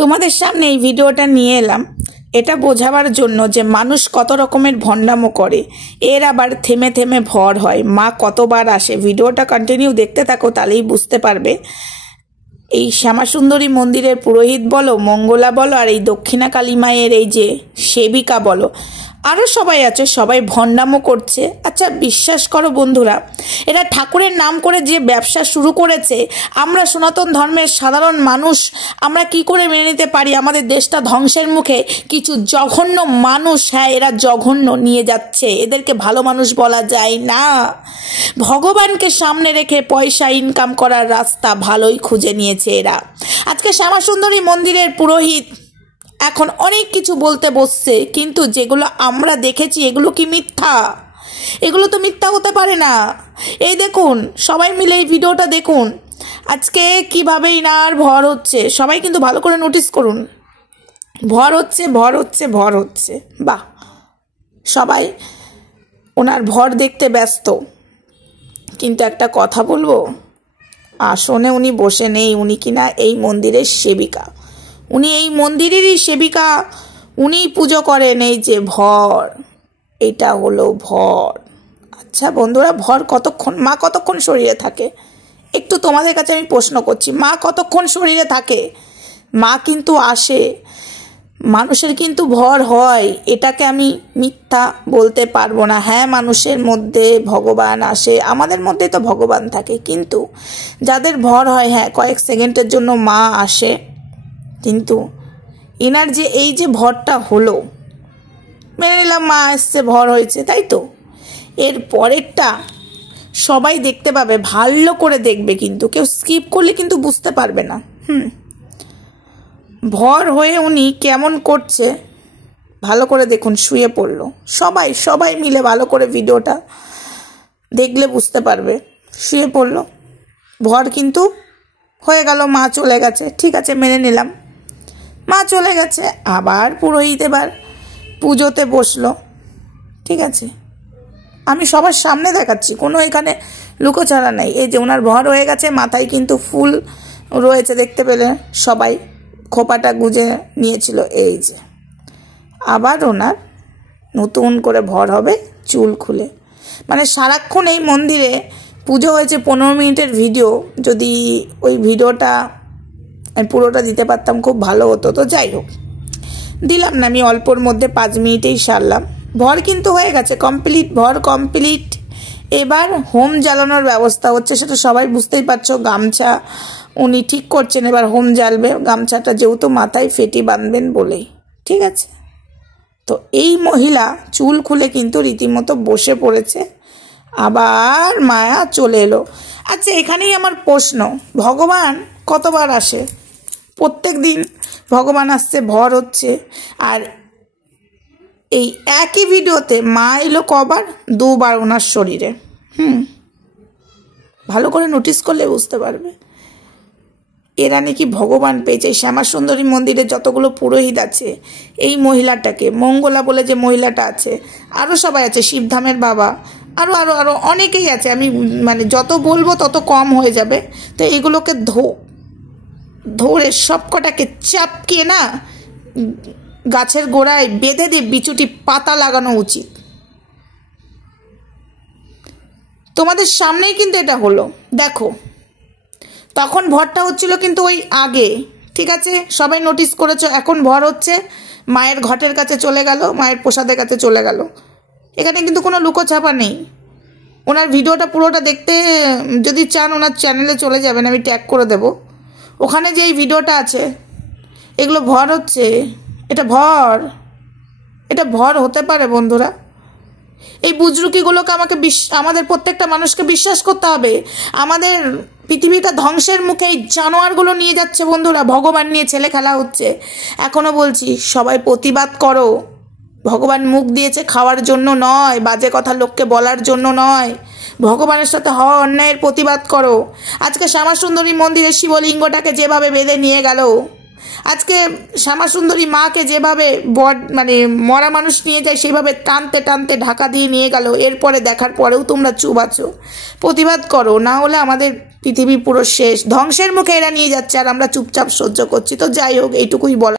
তোমাদের সামনে এই ভিডিওটা নিয়ে এলাম এটা বোঝাবার জন্য যে মানুষ কত রকমের ভণ্ডামো করে, এর আবার থেমে থেমে ভর হয়। মা কতবার আসে, ভিডিওটা কন্টিনিউ দেখতে থাকো, তাহলেই বুঝতে পারবে। এই শ্যামাসুন্দরী মন্দিরের পুরোহিত বলো, মঙ্গলা বলো, আর এই দক্ষিণা কালী মায়ের এই যে সেবিকা বলো, আরও সবাই আছে, সবাই ভণ্ডামো করছে। আচ্ছা বিশ্বাস করো বন্ধুরা, এরা ঠাকুরের নাম করে যে ব্যবসা শুরু করেছে, আমরা সনাতন ধর্মের সাধারণ মানুষ আমরা কি করে মেনে নিতে পারি? আমাদের দেশটা ধ্বংসের মুখে কিছু জঘন্য মানুষ, হ্যাঁ এরা জঘন্য নিয়ে যাচ্ছে, এদেরকে ভালো মানুষ বলা যায় না। ভগবানকে সামনে রেখে পয়সা ইনকাম করার রাস্তা ভালোই খুঁজে নিয়েছে এরা। আজকে শ্যামাসুন্দরী মন্দিরের পুরোহিত এখন অনেক কিছু বলতে বসছে, কিন্তু যেগুলো আমরা দেখেছি এগুলো কি মিথ্যা? এগুলো তো মিথ্যা হতে পারে না। এই দেখুন, সবাই মিলে এই ভিডিওটা দেখুন আজকে কিভাবে ইনার ভর হচ্ছে। সবাই কিন্তু ভালো করে নোটিস করুন, ভর হচ্ছে ভর হচ্ছে ভর হচ্ছে। বাহ, সবাই ওনার ভর দেখতে ব্যস্ত। কিন্তু একটা কথা বলবো, আসনে উনি বসে নেই, উনি কিনা এই মন্দিরের সেবিকা, উনি এই মন্দিরেরই সেবিকা, উনিই পুজো করেন এই যে ভর, এটা হলো ভর। আচ্ছা বন্ধুরা, ভর কতক্ষণ, মা কতক্ষণ শরীরে থাকে? একটু তোমাদের কাছে আমি প্রশ্ন করছি, মা কতক্ষণ শরীরে থাকে? মা কিন্তু আসে, মানুষের কিন্তু ভর হয়, এটাকে আমি মিথ্যা বলতে পারবো না। হ্যাঁ মানুষের মধ্যে ভগবান আসে, আমাদের মধ্যে তো ভগবান থাকে, কিন্তু যাদের ভর হয়, হ্যাঁ কয়েক সেকেন্ডের জন্য মা আসে, কিন্তু এনার যে এই যে ভরটা হলো, মেনে নিলাম মা এসছে ভর হয়েছে, তাই তো এর পরেরটা সবাই দেখতে পাবে, ভালো করে দেখবে, কিন্তু কেউ স্কিপ করলে কিন্তু বুঝতে পারবে না। ভর হয়ে উনি কেমন করছে ভালো করে দেখুন। শুয়ে পড়লো, সবাই সবাই মিলে ভালো করে ভিডিওটা দেখলে বুঝতে পারবে। শুয়ে পড়লো, ভর কিন্তু হয়ে গেল, মা চলে গেছে, ঠিক আছে মেনে নিলাম মা চলে গেছে। আবার পুরোহিত এবার পুজোতে বসলো, ঠিক আছে, আমি সবার সামনে দেখাচ্ছি, কোনো এখানে লুকোছাড়া নেই। এই যে ওনার ভর হয়ে গেছে, মাথায় কিন্তু ফুল রয়েছে, দেখতে পেলে সবাই, খোপাটা গুঁজে নিয়েছিল। এই যে আবার ওনার নতুন করে ভর হবে চুল খুলে। মানে সারাক্ষণ এই মন্দিরে পুজো হয়েছে 15 মিনিটের ভিডিও, যদি ওই ভিডিওটা আমি পুরোটা দিতে পারতাম খুব ভালো হতো। তো যাই হোক, দিলাম না, আমি অল্পর মধ্যে 5 মিনিটেই সারলাম। ভর কিন্তু হয়ে গেছে কমপ্লিট, ভর কমপ্লিট। এবার হোম জ্বালানোর ব্যবস্থা হচ্ছে, সেটা সবাই বুঝতেই পারছো। গামছা উনি ঠিক করছেন, এবার হোম জ্বালবে, গামছাটা যেহেতু মাথায় ফেটি বাঁধবেন বলেই, ঠিক আছে। তো এই মহিলা চুল খুলে কিন্তু রীতিমতো বসে পড়েছে, আবার মায়া চলে এলো। আচ্ছা এখানেই আমার প্রশ্ন, ভগবান কতবার আসে? প্রত্যেক দিন ভগবান আসছে, ভর হচ্ছে, আর এই একই ভিডিওতে মা এলো কবার? 2 বার ওনার শরীরে। ভালো করে নোটিস করলে বুঝতে পারবে। এরা নাকি ভগবান পেয়েছে। শ্যামাসুন্দরী মন্দিরে যতগুলো পুরোহিত আছে, এই মহিলাটাকে, মঙ্গলা বলে যে মহিলাটা আছে, আরও সবাই আছে, শিবধামের বাবা, আরও আরও আরও অনেকেই আছে। আমি মানে যত বলবো তত কম হয়ে যাবে। তো এগুলোকে ধরে সবকটাকে চাপকিয়ে না গাছের গোড়ায় বেঁধে দিয়ে বিচুটি পাতা লাগানো উচিত। তোমাদের সামনেই কিন্তু এটা হলো, দেখো। তখন ভরটা হচ্ছিল কিন্তু ওই আগে, ঠিক আছে, সবাই নোটিস করেছো। এখন ভর হচ্ছে, মায়ের ঘটের কাছে চলে গেল, মায়ের প্রসাদের কাছে চলে গেল। এখানে কিন্তু কোনো লুকোছাপা নেই। ওনার ভিডিওটা পুরোটা দেখতে যদি চান, ওনার চ্যানেলে চলে যাবেন, আমি ট্যাগ করে দেব। ওখানে যে এই ভিডিওটা আছে, এগুলো ভর হচ্ছে, এটা ভর, এটা ভর হতে পারে বন্ধুরা। এই বুজরুকিগুলোকে আমাদের প্রত্যেকটা মানুষকে বিশ্বাস করতে হবে। আমাদের পৃথিবীটা ধ্বংসের মুখে এই জানোয়ারগুলো নিয়ে যাচ্ছে বন্ধুরা। ভগবান নিয়ে ছেলে খেলা হচ্ছে। এখনও বলছি, সবাই প্রতিবাদ করো। ভগবান মুখ দিয়েছে খাওয়ার জন্য নয়, বাজে কথা লোককে বলার জন্য নয়। ভগবানের সাথে হওয়া অন্যায়ের প্রতিবাদ করো। আজকে শ্যামাসুন্দরী মন্দিরের শিবলিঙ্গটাকে যেভাবে বেঁধে নিয়ে গেল, আজকে শ্যামাসুন্দরী মাকে যেভাবে মানে মরা মানুষ নিয়ে যায় সেভাবে টানতে টানতে ঢাকা দিয়ে নিয়ে গেল, এরপরে দেখার পরেও তোমরা চুপ আছো। প্রতিবাদ করো, না হলে আমাদের পৃথিবী পুরো শেষ, ধ্বংসের মুখে এরা নিয়ে যাচ্ছে আর আমরা চুপচাপ সহ্য করছি। তো যাই হোক, এইটুকুই বলা।